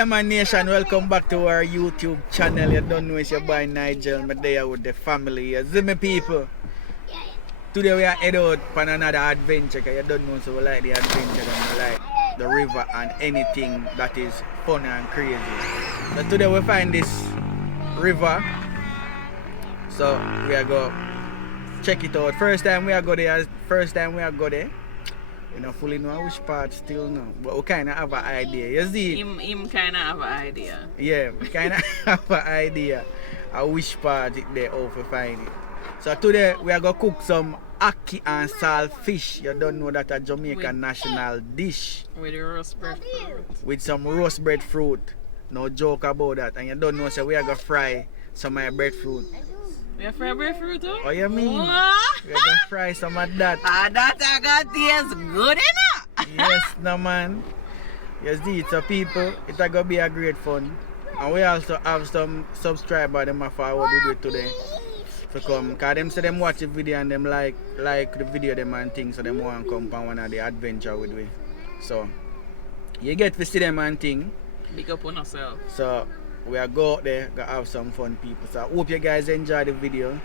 Yahman Nation, welcome back to our YouTube channel. You don't know it's your boy Nigel. I'm there with the family. You see me people? Today we are head out for another adventure. Cause you don't know, so we like the adventure and we like the river and anything that is fun and crazy. So today we find this river. So we are go check it out. First time we are go there. We don't fully know which part still know, but we kind of have an idea. You see? Him kind of have an idea. Yeah, we kind of have an idea of which part it there, how to find it. So today we are going to cook some ACKEE and SALTFISH. You don't know that a Jamaican national dish. With roast breadfruit. With some roast breadfruit. No joke about that. And you don't know, so we are going to fry some of my breadfruit. We have fry breadfruit too? Oh, you mean? What? We are going to fry some of that. That I got taste good enough. Yes, no man. You see, so people, it's going to be a great fun. And we also have some subscribers them for what we do today. So come, cause them say them watch the video and them like the video them and things, so them want to come on one of the adventure with we. So you get to see them and thing. Big up on yourself. So we are go out there, go have some fun people. So I hope you guys enjoy the video.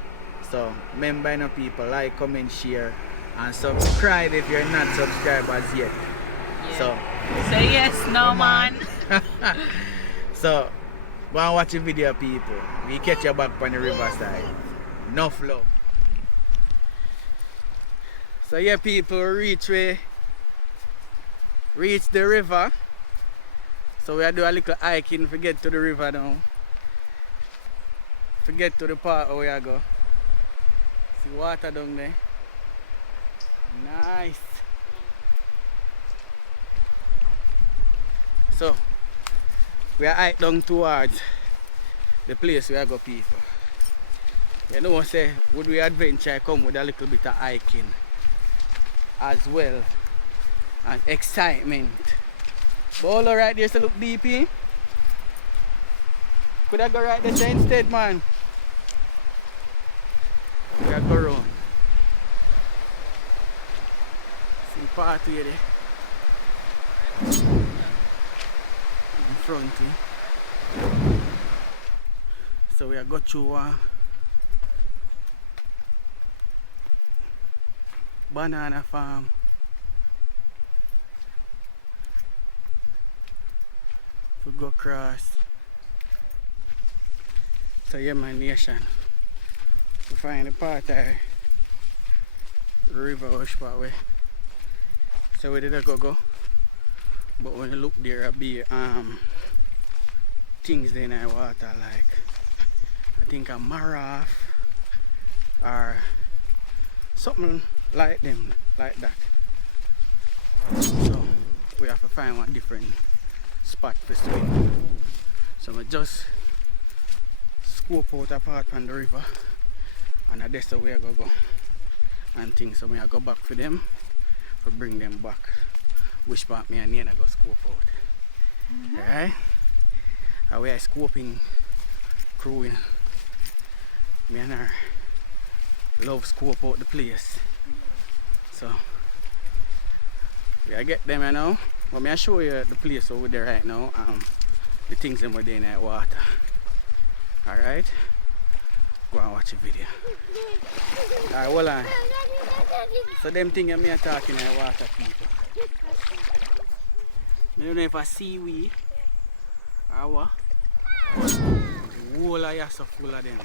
So remember, you know, people, like, comment, share, and subscribe if you're not subscribers yet. Yeah. So say yes, no man. So go and watch the video, people. We catch you back on the riverside. Enough love. So yeah, people, reach the river. So we are doing a little hiking to get to the river now. To get to the part where we are go. See water down there. Nice. So we are hiking down towards the place where I go, people. You know what I say, would we adventure come with a little bit of hiking as well and excitement. But all right there, so look deep in. Could I go right there instead, man? We are go round. See pathway there. In front here. So we are go through banana farm. We go across. So Yahman Nation. We find the part of the river wash part way. So where did I go? But when you look there, there'll be things in the water, like I think a maraf or something like them, like that. So we have to find one different spot to swim. So we just scope out a part on the river, and that's the way I go and things. So I go back for them to bring them back. Which part me and Nina go scope out. Alright? And we are scoping crew. Me and her love scope out the place. So we are get them, you know. But me I show you the place over there right now. The things that were there in the water. Alright? Go and watch the video. Alright, hold on. So them things that me are talking in the water, people. I don't know if I see we or what. The whole of here so full of them.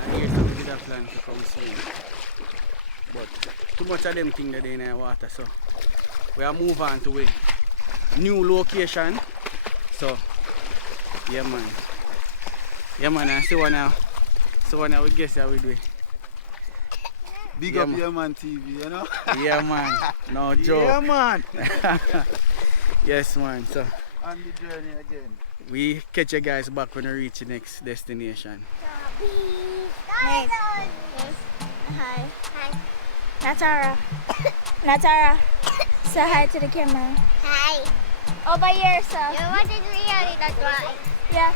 And here's some bit of plan to come soon. But too much of them things that are in the water, so we are move on to a new location. So yeah man. Yeah man, I see one now. So one now we guess how we do it. Big up Yahman TV, you know? Yeah man, no joke. Yeah man. Yes man, so on the journey again. we catch you guys back when we reach the next destination. Hi. Hi. Natara. Natara. Say hi to the camera. Hi. All by yourself. You wanted really, that's why. Yeah.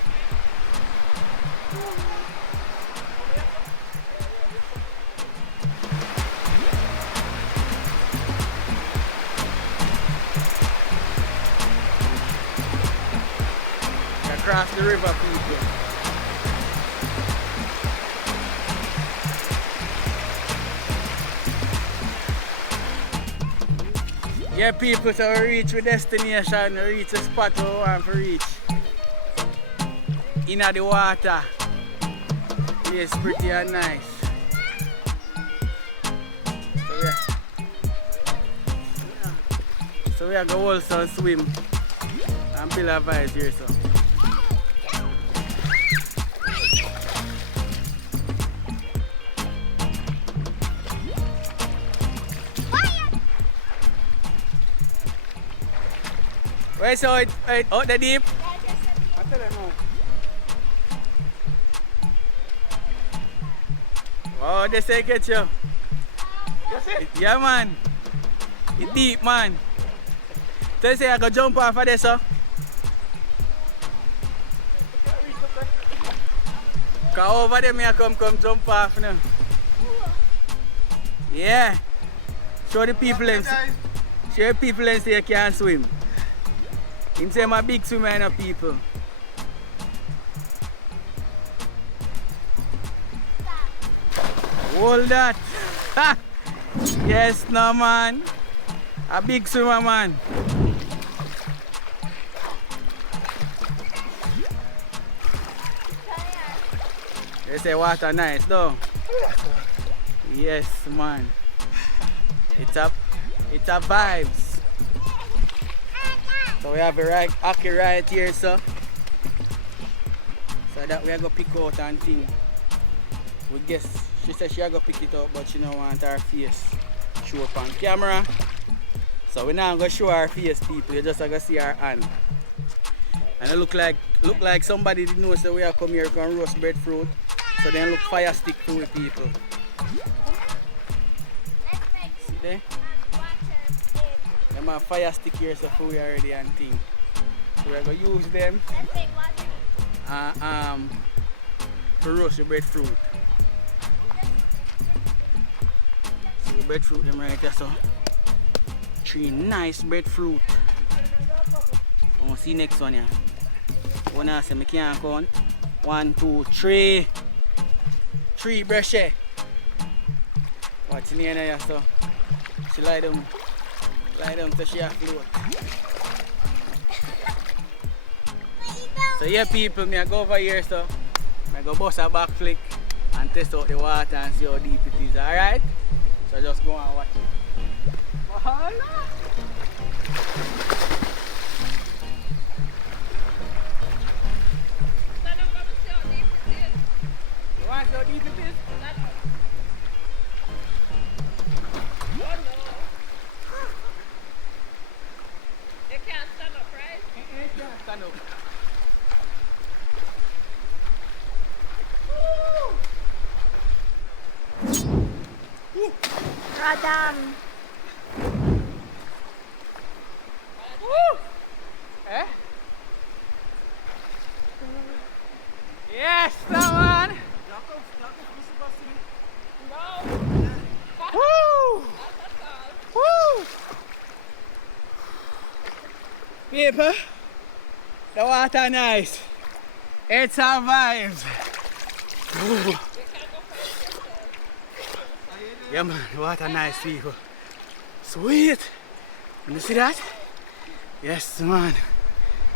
across the river, people. Yeah, people, so we reach our destination, we reach the spot where we want to reach. In the water. It's pretty and nice. So we are going to also swim and build a vibes here. So. Where so it out the deep? I tell you now. Oh, they say catch you. Yeah, man. It's deep, man. So you say I go jump off of this, so? Cause over there, me I come jump off now. Yeah. Show the people and show the people and say you can't swim. Him say I'm a big swimmer, you know, people. Hold that. Yes, no, man. A big swimmer, man. They say water nice, though. Yes, man. It's a vibes. So we have a ACKEE right here, so that we are going to pick out and thing. We guess she said she are going to pick it up, but she don't want her face show up on camera. So we're not going to show her face, people. You're just going to see her hand. And it look like somebody didn't know, so we are come here to roast breadfruit. So then look fire stick to it, people. See there? Them have fire stick here, so we already and thing. So we're going to use them to roast the breadfruit. See the breadfruit them right there, so 3 nice breadfruit. We'll see next one here. One I say I can't count. 1, 2, 3. 3 brushes. What's in here now, so she lie down so she float. So yeah, people, me I go over here, so I go bust a back flick and test out the water and see how deep it is, alright? So just go and watch it. You want to see how deep it is? You can't stand up, right? You can't stand up. Radam. Woo! Eh? Yes, that one! Woo! Woo! People, the water nice. It's our vibes. Woo. Yeah, man, the water nice, people. Sweet. You see that? Yes, man.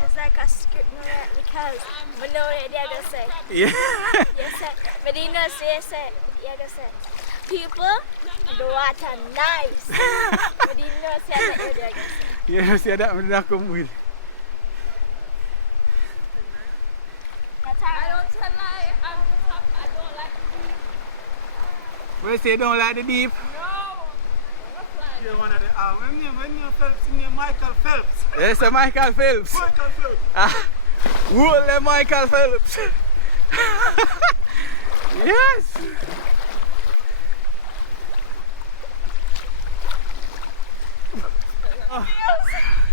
It's like a script because we know what they're going to say. Yeah. Yes, sir. But you know, you're going to say, people, the water nice. But you know, they're going to say. Yeah, see that I'm not come with. That's I don't tell lie. I don't like the deep. Where say you don't like the deep? No. You're one of the when you Phelps, you name Michael Phelps. Yes, Michael Phelps. Michael Phelps. Holy Michael Phelps. Yes.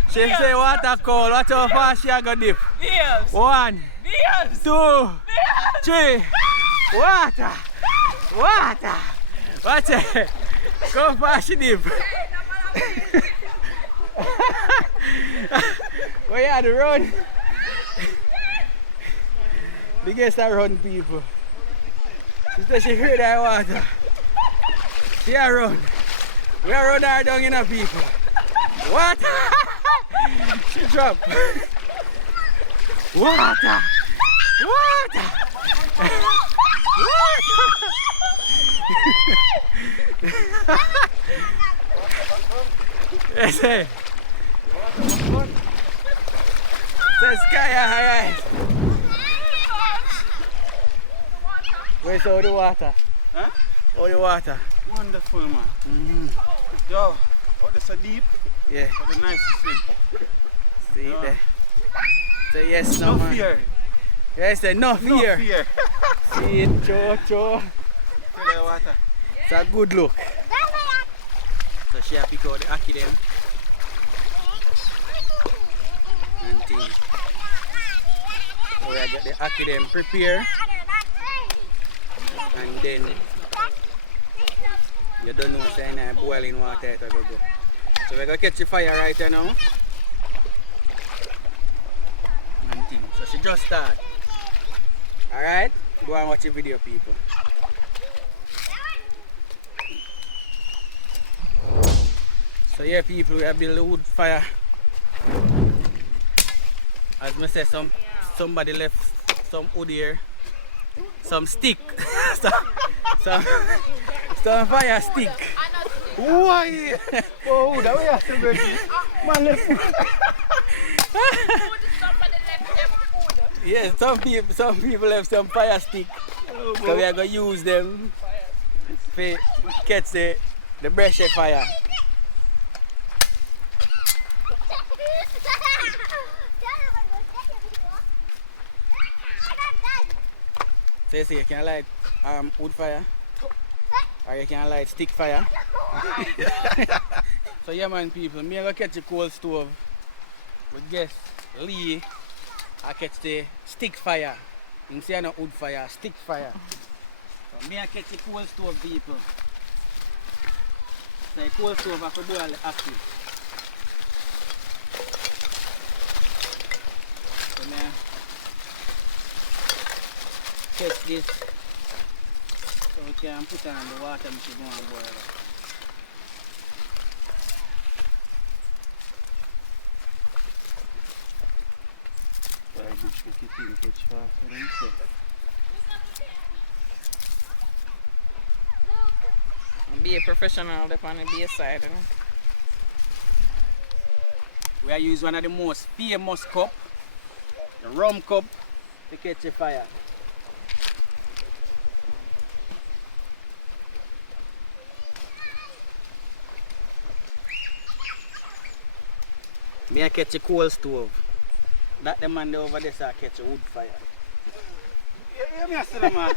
She say water cold. Watch how fast she go dip. Beers. 1, Beers. 2, 3. Water. Water. Watch it. Go fast she dip. Where you at the road? The guests are run, people. She said she heard that water. She a run. We are run her down in a people. What? She dropped. Water! Water! Yes, sir. The sky high. Where's all the water? Huh? All the water. Wonderful, man. Mm. Yo, oh, this so deep. Yeah. But the nice to see. See Yeah. there. So yes, No man. fear. Yes, sir. No fear. No fear. See it, cho. Feel the water. It's a good look. So she pick out the ACKEE them. And thing. So we get the ACKEE them prepare. And then you don't know what's in boiling water it go. So we're gonna catch the fire right now. And thing. So she just start. Alright? Go and watch the video, people. So yeah, people, we have built a wood fire. As I said, somebody left some wood here. Some stick. some fire stick. Why? Oh, that way I still going to man left. Somebody left them food. Yes, some people left some fire stick. So we are going to use them to catch the brush fire. So you see, you can light wood fire, or you can light stick fire. So yeah, man, people, me I go catch a coal stove. But guess Lee, I catch the stick fire. You see, no wood fire, stick fire. So me I catch the coal stove, people. So the coal stove I could boil the ACKEE. So me catch this so we can put on the water and go and boil it. Be a professional up on the base side. We are use one of the most famous cup, the rum cup, to catch a fire. Me I catch a coal stove. That the man over there so I catch a wood fire. Yeah, me a sinner, man.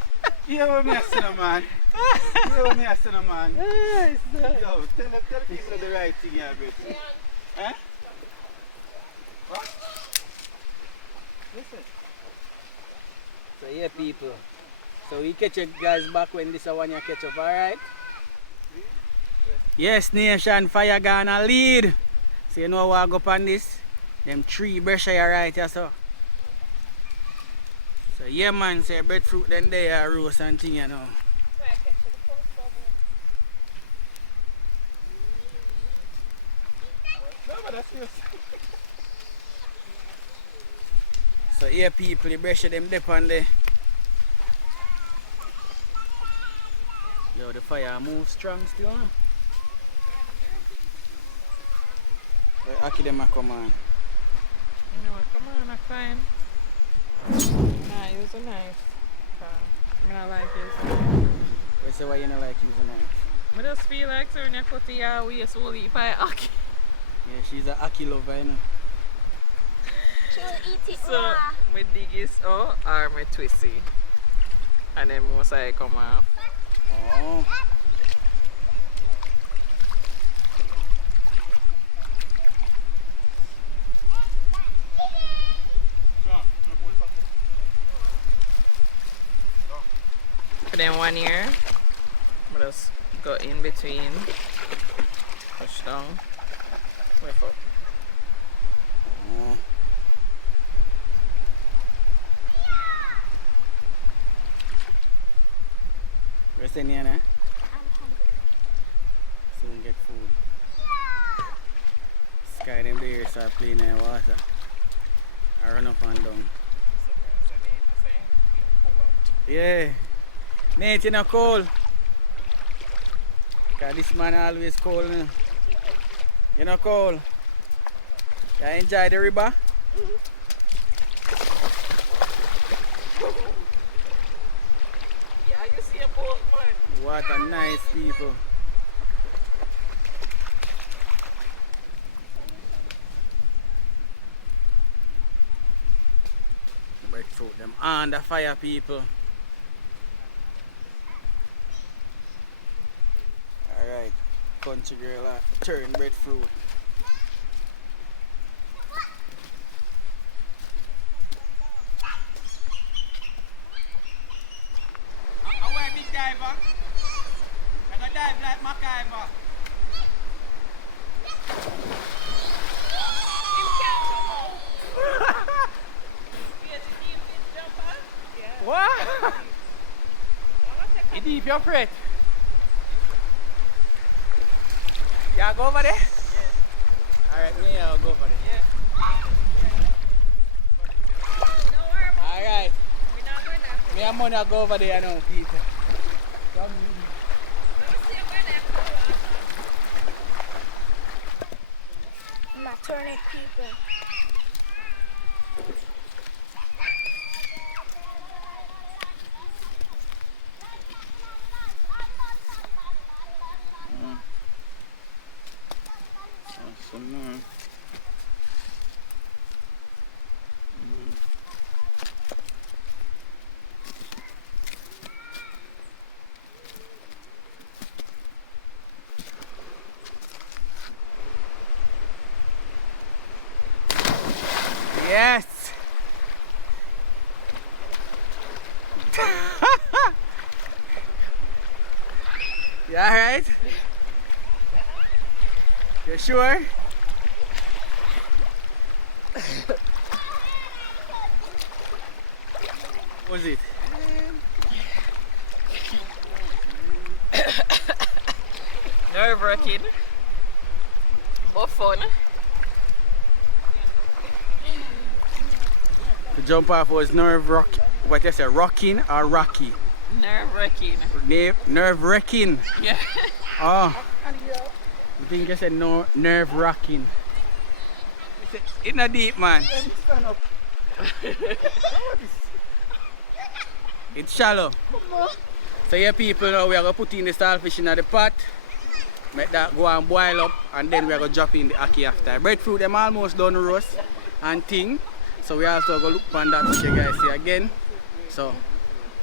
Yeah, me a sinner, man. Yeah, me a sinner, man. Yo, tell people the right thing here, baby. Huh? What? Listen. So yeah, people. So we catch you guys back when this is one you catch up, alright? Yes, nation, fire gonna lead. So you know what I go up on this? Them tree brush here right here, so. So yeah, man, say breadfruit then they are roast and thing, you know. No, but that's just... So here people, you brush them dip on the... Yo, the fire moves strong still, huh? So ACKEE them a come on. You know what, come on, I'm fine. Nah, use a knife. I don't like using a knife. You say why you don't like using knife? I just feel like so when you cut the way so you eat by ACKEE. Yeah, she's a ACKEE lover, you know. She'll eat it So, raw. my dig is out or my twisty. And then most I come off. Oh. Then 1 year, I just go in between, push down, whip up. Oh. saying, Yana? I'm hungry. Soon get food. Sky them there start playing in the water. I run up and down. Yeah. Nate, you know cold. Cause this man always cold. You know cold. You enjoy the river? Yeah, you see a boat, man. What a nice people. Breadfruit them on the fire, people. Alright, country girl turn breadfruit. Away, big diver. I'm gonna dive like MacGyver. What? You deep your breath? Yeah, go over there? Yeah. Alright, me I'll go over there. Yeah. Alright. Me and money I'll go over there now, people. Come My turnip people. some more. Yes. You alright? You sure? What's it? Nerve-wracking, but fun. The jump off was nerve-wracking. What you say, rocking or rocky? Nerve-wracking. Nerve-wracking. Yeah. Oh. I think you said no, nerve-wracking. It's not deep, man. Stand up. It's shallow. So yeah, people, now we are going to put in the starfish in the pot. Make that go and boil up, and then we are going to drop in the ackee after. Breadfruit, them almost done roast and thing. So we also go look on that, which you guys see again. So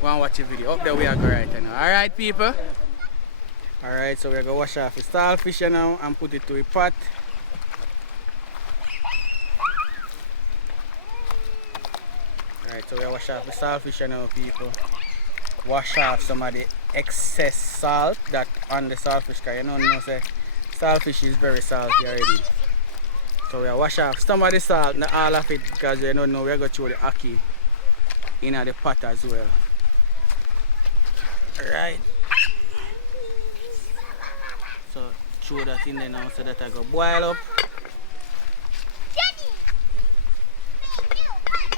go and watch the video. Up there we are going right now. Alright, people. Alright, so we are going to wash off the starfish now and put it to a pot. Alright, so we are wash off the starfish now, people. Wash off some of the excess salt that on the starfish, because you know say starfish is very salty already. So we are wash off some of the salt, not all of it, because you don't know we are going to throw the ackee in the pot as well. Alright. So throw that in there now so that I go boil up.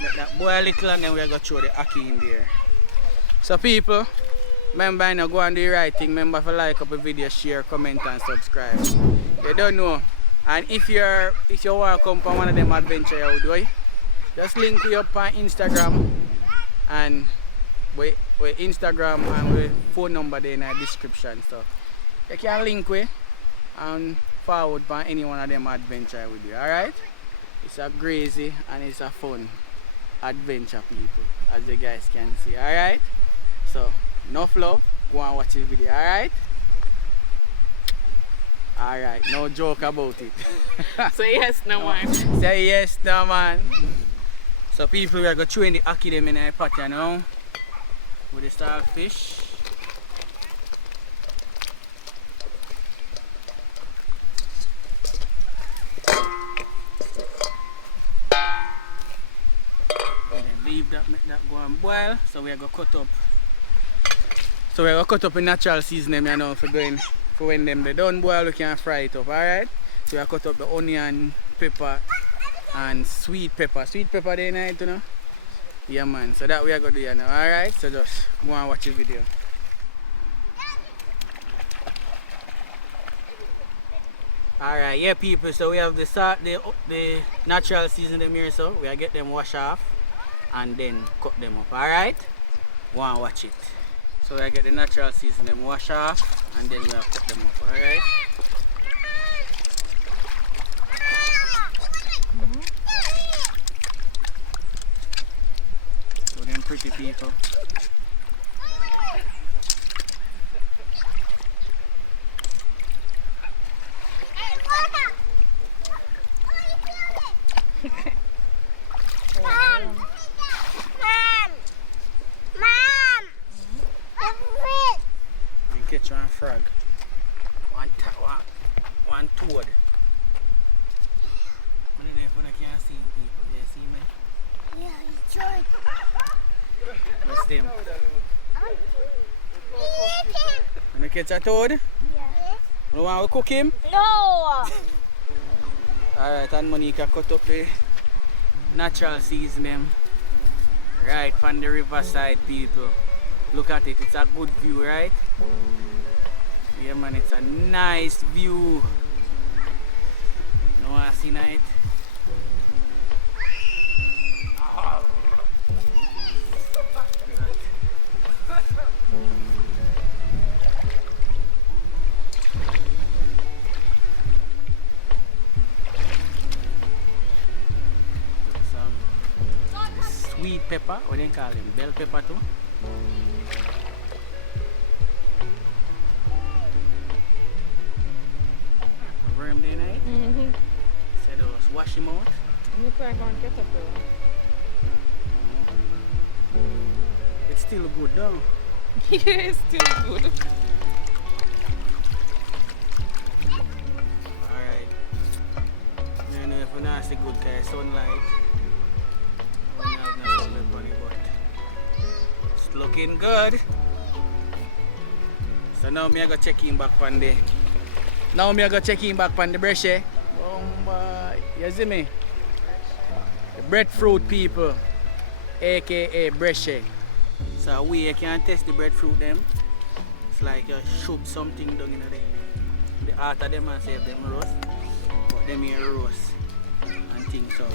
Let that boil a little and then we are going to throw the ackee in there. So people, remember now go and do the right thing. Remember to like up the video, share, comment and subscribe. You don't know. And if you want to come for one of them adventures you do, just link me up on Instagram and with Instagram and with phone number there in the description. So you can link with and forward for any one of them adventure with you. Alright? It's a crazy and it's a fun adventure, people, as you guys can see. Alright? So enough love, go and watch the video. Alright? Alright, no joke about it. Say yes, no man. Say yes, no man. So people, we are going to throw in the ackee them in the pot, you know, with the starfish. And then leave that, make that go and boil. So we are going to cut up So we're gonna cut up a natural seasoning, you know, for when them they done boil, we can fry it up, alright? So we cut up the onion, pepper, and sweet pepper. Sweet pepper day night, you know? Yeah man, so that we are gonna do now, alright? So just go and watch the video. Alright, yeah people, so we have the salt, the natural seasoning here, so we are get them wash off and then cut them up, alright? Go and watch it. So we are get the natural seasoning wash off and then we have cut them up, alright? So them pretty people. Catch one frog, one toad. I don't know if I can see people. You see me? Yeah, he's trying. What's them? Wanna catch a toad? Yeah. You want to cook him? No! Alright, and Monica cut up the natural seasoning right from the riverside, people. Look at it, it's a good view, right? Yeah man, it's a nice view. You wanna see night? Some sweet pepper, what do you call them? Bell pepper too? Worm day night? Mm-hmm. Said us wash him out. You try go and get it though. It's still good though. Yeah, it's still good. Alright. I don't know if we not see good because sunlight. We don't have no sunlight bunny, but it's looking good. So now me I go check in back on the brushy. You see me? The breadfruit people, aka brushy. So we can test the breadfruit them. It's like you shove something down in the heart of them and say them roast. But them here roast and things so.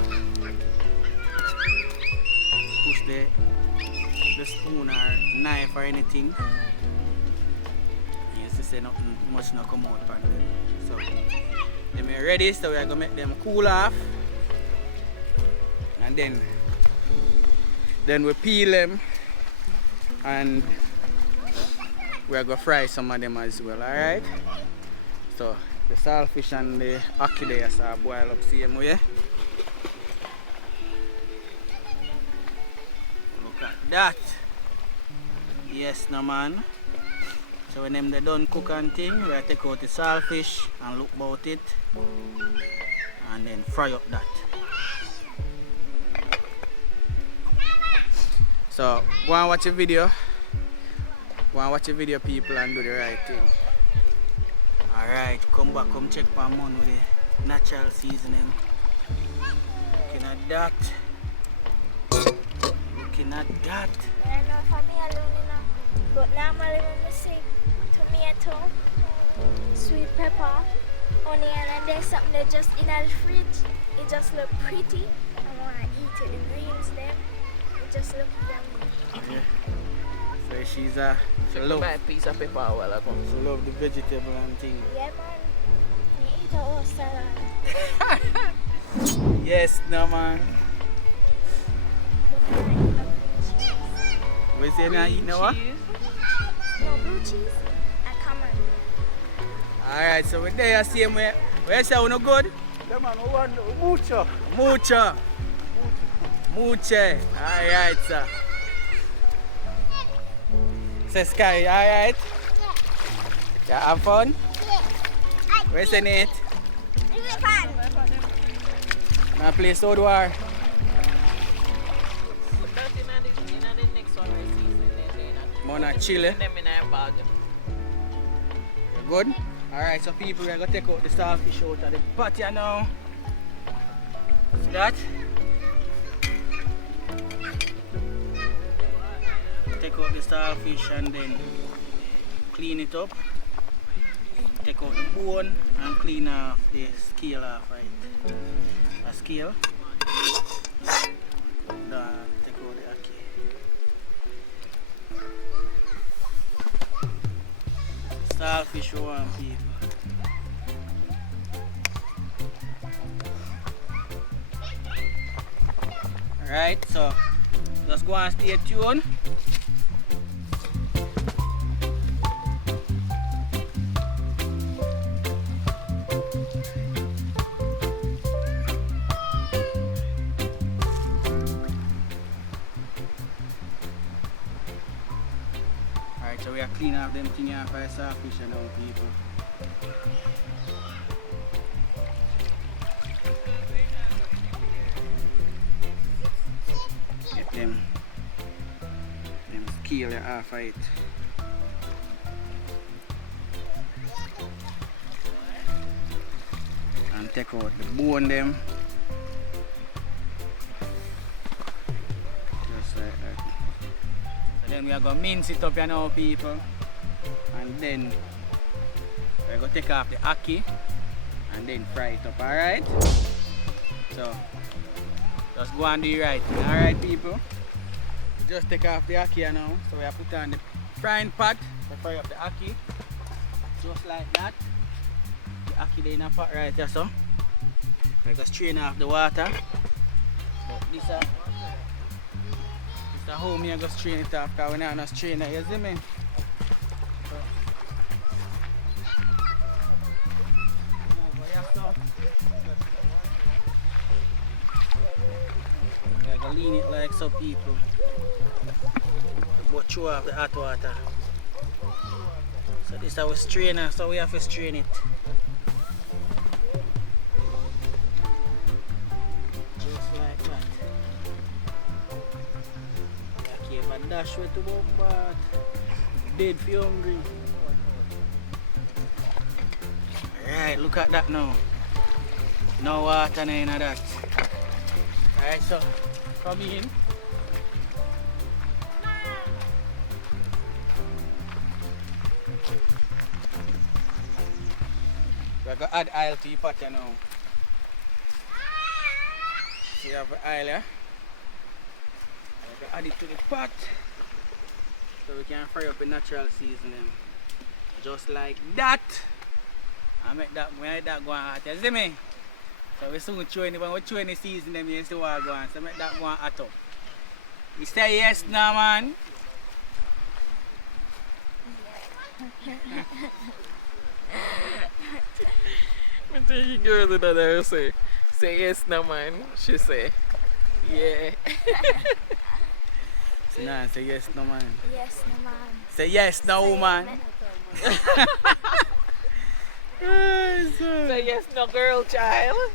Push the spoon or knife or anything. And you see say nothing much not come out from them. So them are ready, so we are gonna make them cool off. And then we peel them and we are gonna fry some of them as well, alright? So the saltfish and the ACKEE there are boil up same way. Look at that. Yes no man. So when them they done cook and thing, we take out the saltfish and look about it and then fry up that. So go and watch a video. Go and watch a video people and do the right thing. Alright, come back, come check for Mon with the natural seasoning. Looking at that. Looking at that. I don't know for me alone, you know. But normally when we see tomato, sweet pepper, onion, and then something that just in the fridge, it just look pretty. I want to eat it. The greens them, it just look yummy. Yeah. So she love Buy a piece of paper while I come. she love the vegetable and thing. Yeah man, you eat a whole salad. Yes no man. But I eat no blue cheese. We say not eat no what? No blue cheese and common. Alright, so we're there same way. Where say we no good? Yeah man, we want mucho. Mucho. Mucho. Alright sir. Say Sky, alright? Yeah, have fun? Where's the net? Now play Sword War. Put that in the next one we season then. Wanna chili? Them in a bag. You good? Alright, so people, we're gonna take out the starfish out of the pot here now. See that? Take out the starfish and then clean it up. Take out the bone and clean off the scale off, right? A scale. Take out the ackee. Starfish one, people. Alright, so just go and stay tuned. Alright, so we are cleaning up them thing off our starfish now, people. Get them scale off of it. And take out the bone them. Just like that. So then we are going to mince it up here now, people. And then we're going to take off the ackee and then fry it up, alright? So just go and do it right, alright people? Just take off the ackee now. So we are put on the frying pot to fry up the ackee. Just like that. The ackee there in a pot right here, so. We're going to strain off the water. But this is how me I go strain it off, because we don't have no strainer, you see me? So, over here, so. We're going to lean it like so, people. But throw off the hot water. So this is our strainer, so we have to strain it. Just like that. Okay, but dash way to go back. Dead for hungry. Alright, look at that now. No water in that. Alright, so come in. We're going to add oil to the pot now. So you have the oil here. We're going to add it to the pot so we can fry up a natural seasoning. Just like that. And make that go on hot. You see me? So we soon throw in the seasoning, you see what go on. So make that go on hot up. You say yes now, man? I think you girls in there say yes no man. She say yeah. So now say yes no man. Yes, no man. Say yes no woman. Say yes no girl child.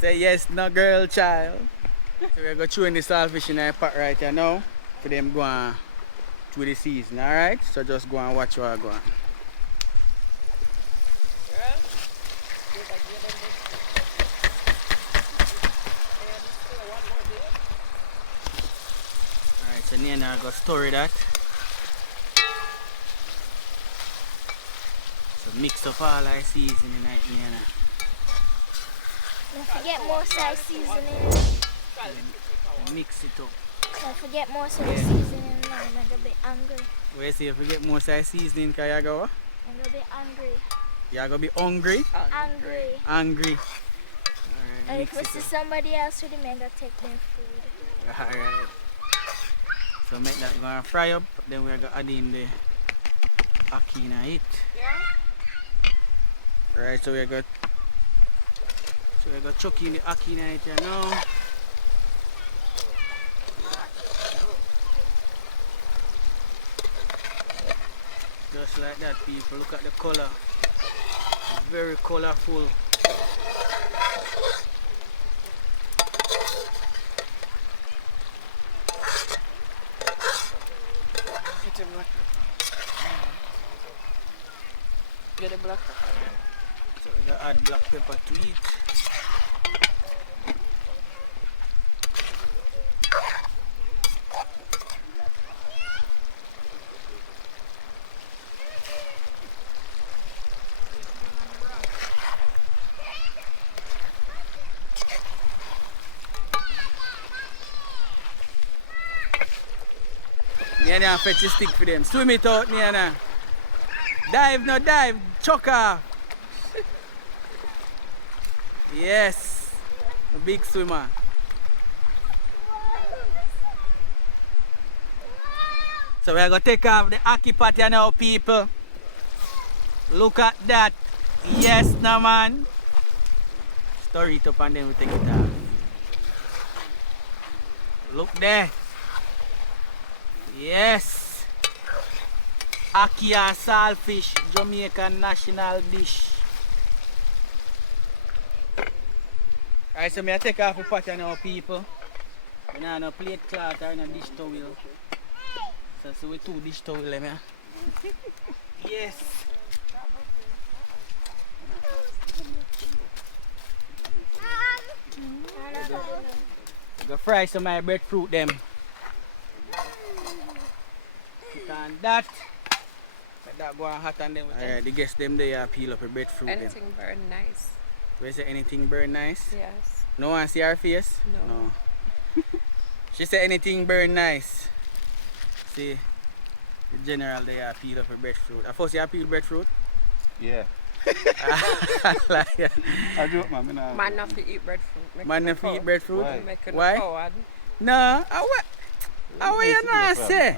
Say yes no girl child. So we're going to throw in the saltfish in our pot right here now. For them go on through the season, alright? So just go and watch what I go on. Alright, so now I'm going to stir that. So mix up all our seasoning right here. Don't forget more soy seasoning. Mix it up. Don't forget more soy seasoning now. I'm a bit hungry. Where you say if you get more soy seasoning, because you go? I'm a bit hungry. You're going to be hungry? Hungry. Hungry. And Alright, if mix it's it up. somebody else with me, I'm going to take their food. Alright. So make that go and fry up, then we're going to add in the ackee in it. Alright, so we're going to chuck in the ackee in it here now. Just like that, people. Look at the color. Very colorful. Get the black pepper. So we gotta add black pepper to it. Niana fetch a stick for them. Swim it out, Niana. Dive, no dive. Chuck off. Yes. A big swimmer. So we're going to take off the ACKEE patty now, people. Look at that. Yes, no man. Stir it up and then we take it off. Look there. Yes. ACKEE SALTFISH, Jamaican national dish. Alright, so I take off the pot now, people. We don't have no plate cloth or no dish towel. So we 2 dish towel them, yeah? Yes. We go fry some of my breadfruit them. Put on that. Let that go on hot and then we alright, the guests them they peel up the breadfruit them. Anything burn nice. Where's there anything burn nice? Yes. No one see her face? No. She said anything burn nice. See, the general they peel up the breadfruit. I first you peel breadfruit? Yeah. Like, I joke, man. Man not to eat breadfruit. man not eat breadfruit? Why? Why? No, how you not say?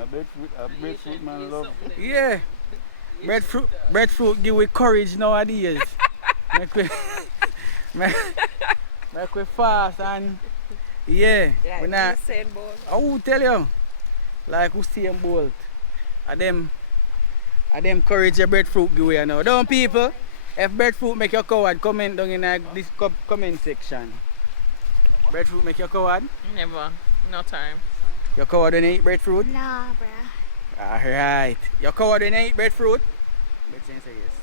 Breadfruit, man, love. Yeah. Breadfruit give we courage nowadays. make we fast and yeah. Yeah, we not, Usain Bolt. I will tell you. Like Usain Bolt. I them courage your breadfruit give we now. Don't people? If breadfruit make you coward, comment down in this comment section. Breadfruit make you coward? Never. No time. You coward when you eat breadfruit? Nah, bruh. Alright. You coward when you eat breadfruit? Bread say yes.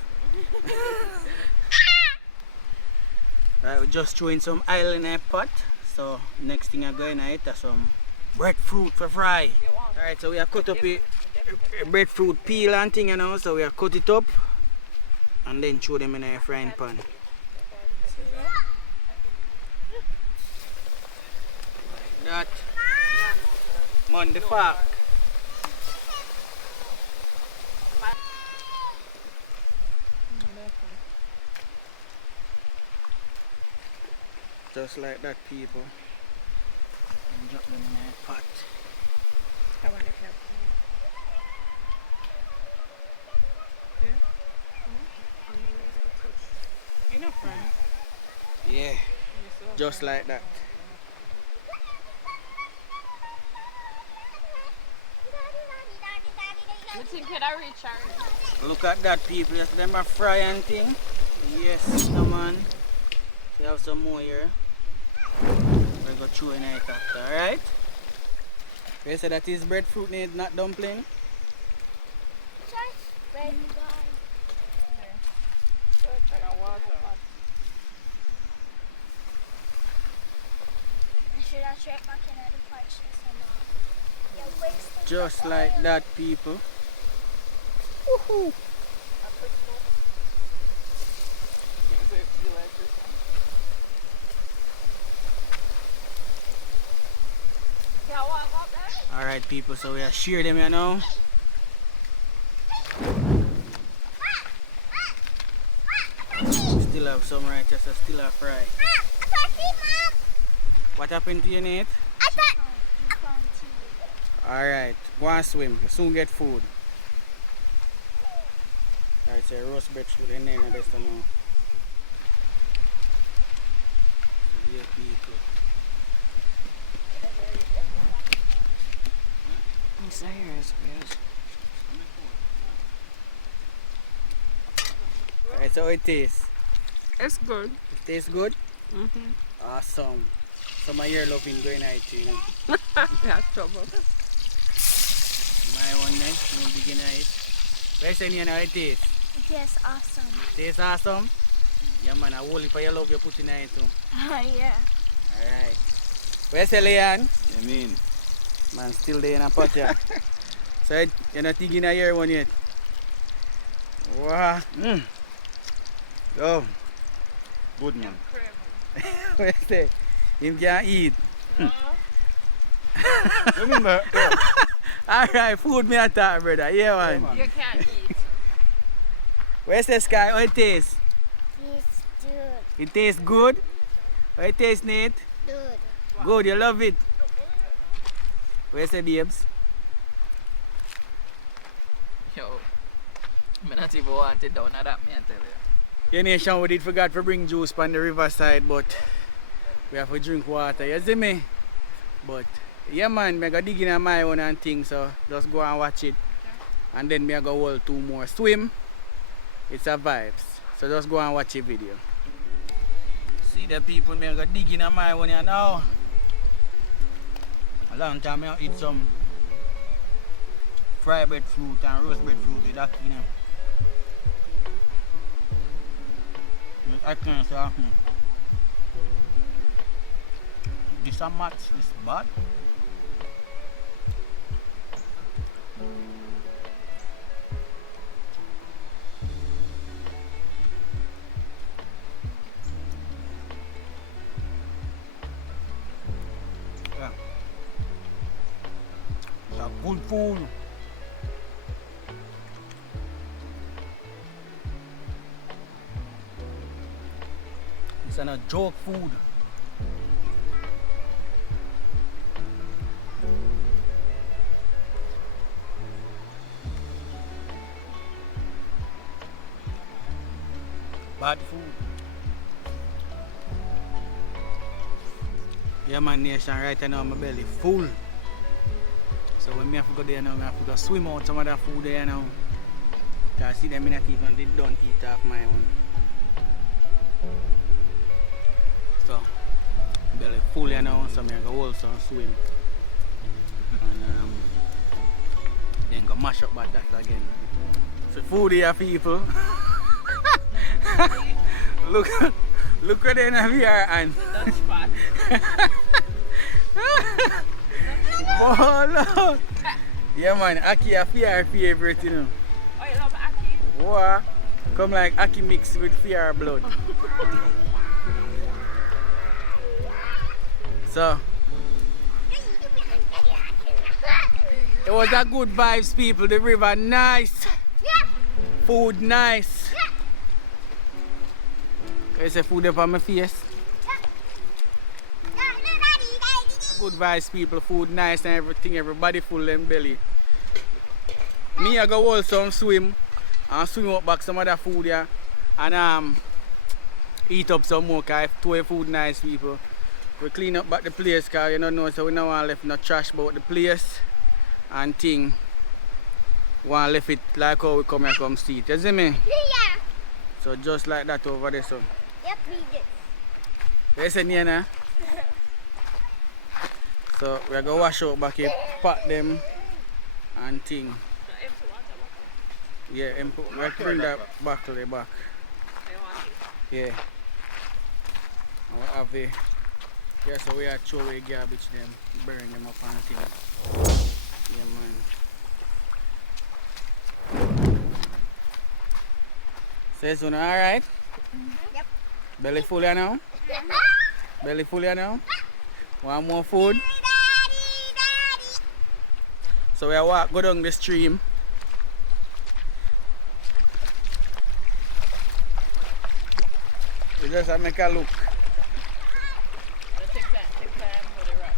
Right, we're just throwing some oil in a pot. So next thing I'm going to eat is some breadfruit for fry. Alright, so we have cut up a breadfruit peel and thing, you know. So we have cut it up and then throw them in a frying pan. Like that. Man, the fork. Just like that, people. And drop them in a pot. I want to help. Enough, right? Yeah, just like that. You think I reach her? Look at that, people. Just them a fry and thing. Yes, no man. We have some more here. We're going to chew in it after, alright? You say that is breadfruit, need not dumpling? Bread. Should I straight back in the purchase and Just like that, people. Woohoo! Alright, people, so we are shear them here now. Still have some right here, so still have fry. What happened to you, Nate? Alright, go and swim. You soon get food. Alright, so roast breadfruit and then this now. Yeah, people. Alright, so it tastes. It's good. It tastes good? Awesome. Some of your loving going out, you know. That's trouble. My one night, you begin it. Where's any how it tastes? It tastes awesome. Tastes awesome? Yeah, man, I whole heap of your love you put in it too. Yeah. Alright. Where's the Leon? You mean? Man, still there in a pot, yeah. So, you're not thinking of your one yet? Wow. Oh. Good man. Where's the? Him can't eat. You mean, man? Yeah. Alright, food me attack, brother. Yeah, man. man. You can't eat. Where's the Sky? How it tastes? It's good. It tastes good? How it tastes, Nate? Good. Good, you love it. Where's the babes? Yo, I not even want it down at that, me I tell you. Your nation, we did forgot to bring juice on the riverside, but we have to drink water, you see me? But yeah, man, I go dig in my own and thing, so just go and watch it. And then me I go hold 2 more. Swim, it's a vibes. So just go and watch the video. See the people, me I go dig in my own here now. A long time I eat some fried breadfruit and roast breadfruit with ACKEE now. I can't say this a match is bad. Yeah. It's a good food. It's not a joke food. Bad food. Yeah, man, nation, right now my belly full. So when I have to go there now, I have to go swim out some of that food there now. Because I see them in not even they don't eat off my own. So belly full here now, so I go also swim. And then go mash up back that again. So food here people. look what they have here and That's fat. Bolo. Yeah, man, ACKEE a fear favorite, you know. Oh, you love ACKEE? What? Come like ACKEE mixed with fear blood. So it was a good vibes, people. The river nice. Food nice. Can you say food up on my face? Good vibes, people. Food nice and everything. Everybody full them belly. Me I go hold some swim and swim up back some other food here and eat up some more. Cause if food nice, people. We clean up back the place because you don't know, so we don't want to left no trash about the place and thing. Want left it like how we come here come see it. You see me? Yeah. So just like that over there, so. Yep, read it. Listen here now. So we're gonna wash out back here, pack them and thing. Yeah, we'll bring that buckle back. Yeah. And we have the yeah, so we are throw away garbage them, burn them up and things. Yeah, man. Say so now, alright? Yep. Belly full here now? Belly full here now? Want more food? Daddy. So we walk go down the stream. We just make a look. Take time with the rock.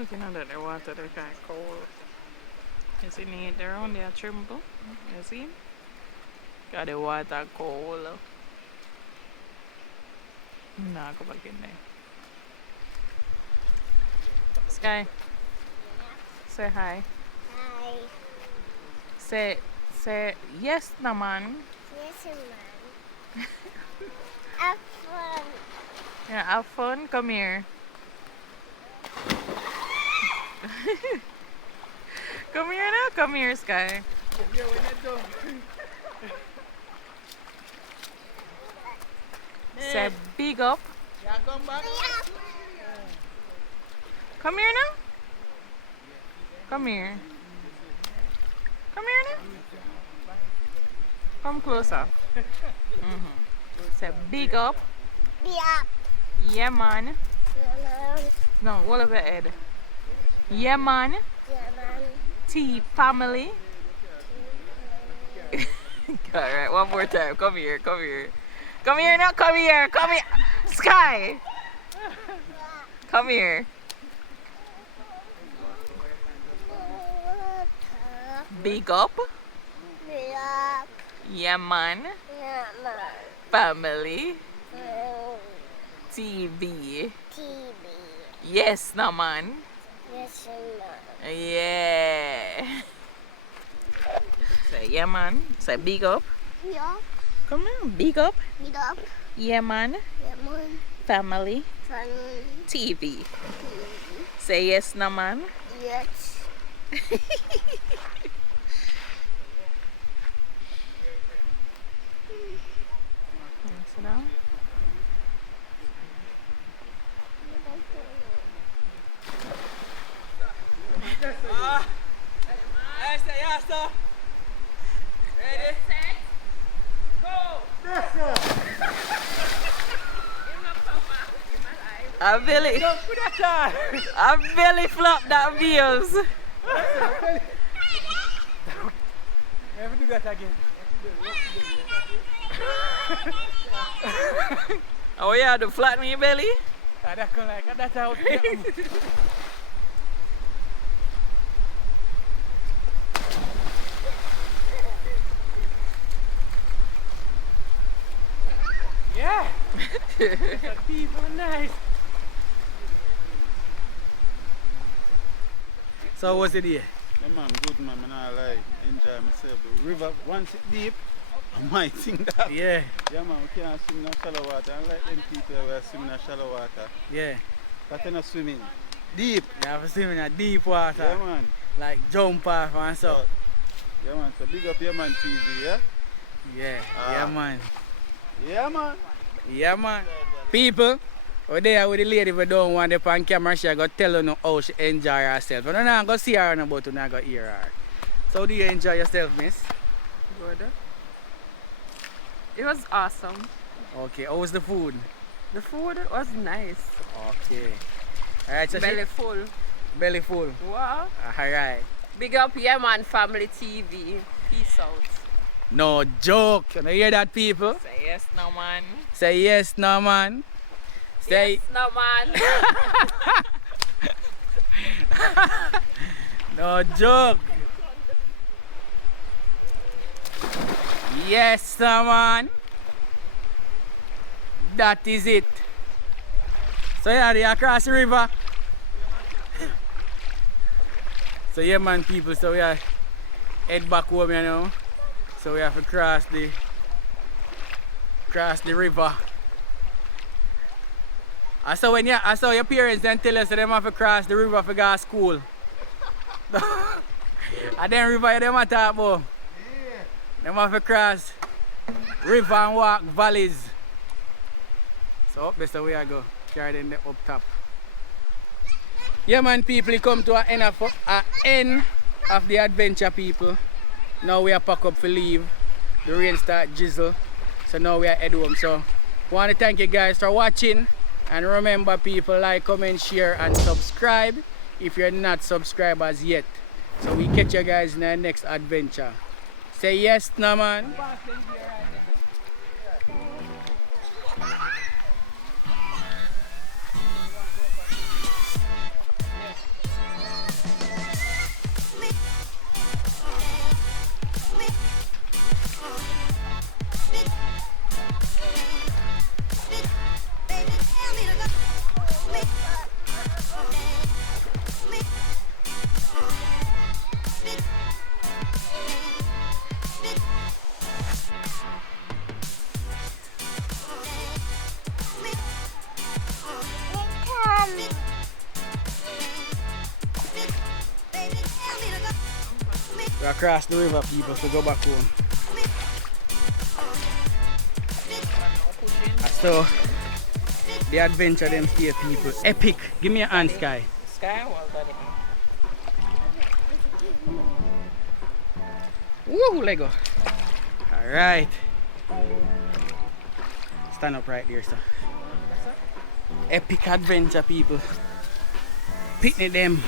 But you know that the water they kind of cold. You see me there on there tremble. You see? Got the water cold. Nah, go back in there. Sky. Say hi. Hi. Say yes, no man. Yes, man. Have fun. Yeah, have fun. Come here. Come here now. Come here, Sky. Yeah, when you're done. Say big up. Yeah, come back. Come here now. Come here. Come here now. Come closer. Say big up. Yeah. Yeah, man. Yeah, No, hold up your head. Yeah, man. man. T family. Alright, one more time. Come here, come here. Come here now, come here, come here. Sky! Come here. Big up. Yeah. Yeah, man. Yeah, man. Family. Mm, TV. TV. Yes, no man. Yes, man. Yeah. Say yeah, man. Say big up. Yeah. Come on, big up. Meet up. Yeah, man. Yeah, man. Family. Fun. TV. Say yes, no man. Yes. Sit down. Yes, sir, yes, sir. Ready? Set. Go. Yes, sir. I really, Don't put that on. I really flopped that views. Never do that again. Oh yeah, to flatten your belly. That come like that's how. Yeah. That's deep and nice. So what's the day? Yeah, man, good man, I like enjoy myself. The river, once it deep, I might think that. Yeah. Yeah, man, we can't swim in shallow water. I like them people who are swimming in shallow water. Yeah. But they're not swimming deep. You have to swim in deep water. Yeah, man. Like jump off and so. Yeah, man, so big up Yahman TV, yeah? Yeah, yeah, man. Yeah, man. Yeah, man. People, we're there with the lady who don't want to on camera. She go tell you how she enjoy herself. You don't know, go see her, but you not go hear her. So do you enjoy yourself, miss? Good. It was awesome. Okay, how was the food? The food was nice. Okay. Alright, so Belly full. belly full. Wow. Alright. Big up Yahman Family TV. Peace out. No joke. You know, hear that, people? Say yes, no man. Say yes, no, man. Say Yes, no man. no joke. Yes, no, man. That is it. So yeah, they across the river. So yeah, man, people. So we are head back home, you know. So we have to cross the river. I saw your parents then tell us that they have to cross the river for go to school. And then river them a talk about. They have to cross river and walk valleys. So up there, so we are go. Carry them up top. Yeah, man, people, come to an end of the adventure, people. Now we are packed up for leave. The rain start drizzle. So now we are head home. So want to thank you guys for watching. And remember, people, like, comment, share and subscribe if you're not subscribers yet. So we catch you guys in our next adventure. Say yes, no, man. cross the river, people, to go back home. So, the adventure them here, people. Epic. Give me a hand, Sky. Sky was daddy. Woo, Lego. Alright. Stand up right there, sir. Epic adventure, people. Picnic them.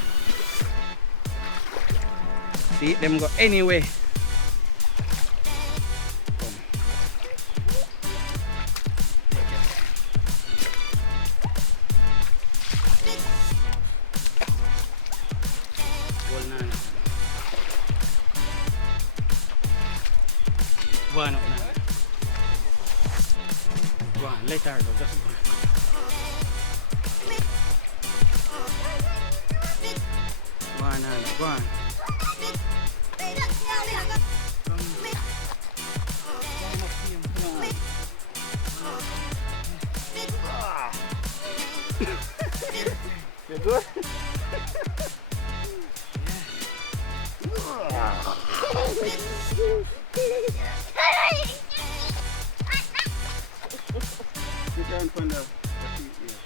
See them go anyway. Go on up now. Go on, let her go, just go on. Go on, Nana, go on. You good? Sit down from the feet here.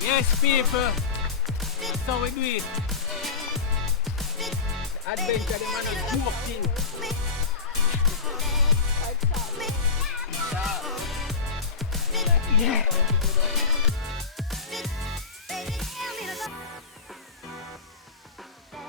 Yes, people. So we do it. Adventure, the man is joking. Yeah.